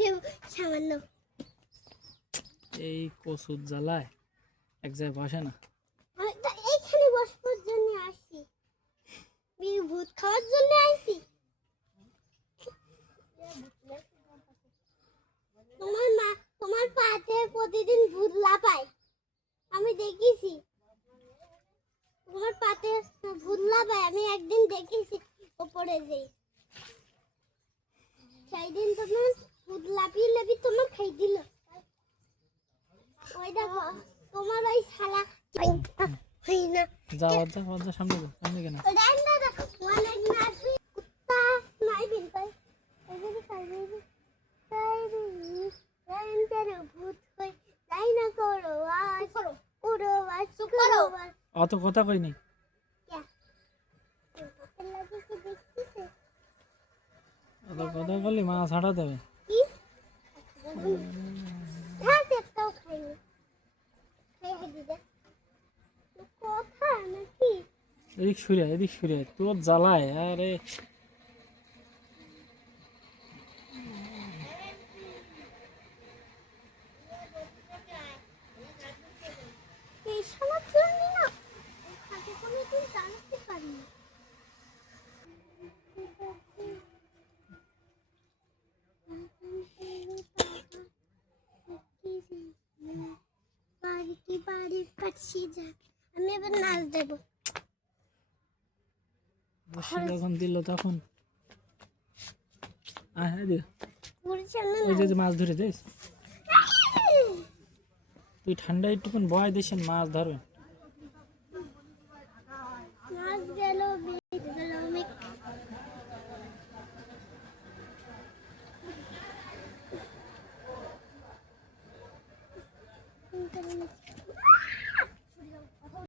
দেব সামান্য। এই কচুর জ্বালায় এক জায়গায় বসে না। এইখানে বসবার জন্য আসি, ভূত খাওয়ার জন্য আসি। তোমার পাতে প্রতিদিন ভূত লাফায়, আমি দেখেছি। তোমার পাতে ভূত লাফায়, আমি একদিন দেখেছি ওপরে যেই। সেই দিন তোমার ভূত লাফিয়ে লাফিয়ে তোমার খাই দিল। ওই দেখো তোমার ওই শালা হয় না। যাও সামনে যাও, সামনে কেন? অনেক নাচবি কুত্তা নাই বিলপাই এদিকে সাইডে সাইডে ভূত কই তাই না করো আজ করো আজ করো আজ। অত কথা কই নাই। লাগে কি দেখতেছে? অত কথা বললে মা ছাড়া দেবে। কি হ্যাঁ সেটাও খাইনি, খাই দিদা কথা নাকি? এদিক সরে তোর জ্বালায়। আরে এই শালা জন্য না খাতে কোনো দিন জানতে পারি না। বাড়ি কাটছি যা, আমি এবার নাচ দেবো। যখন দিল তখন ওই ওই যে মাছ ধরে দিস তুই ঠান্ডা একটুকুন বয় দিস মাছ ধরবেন।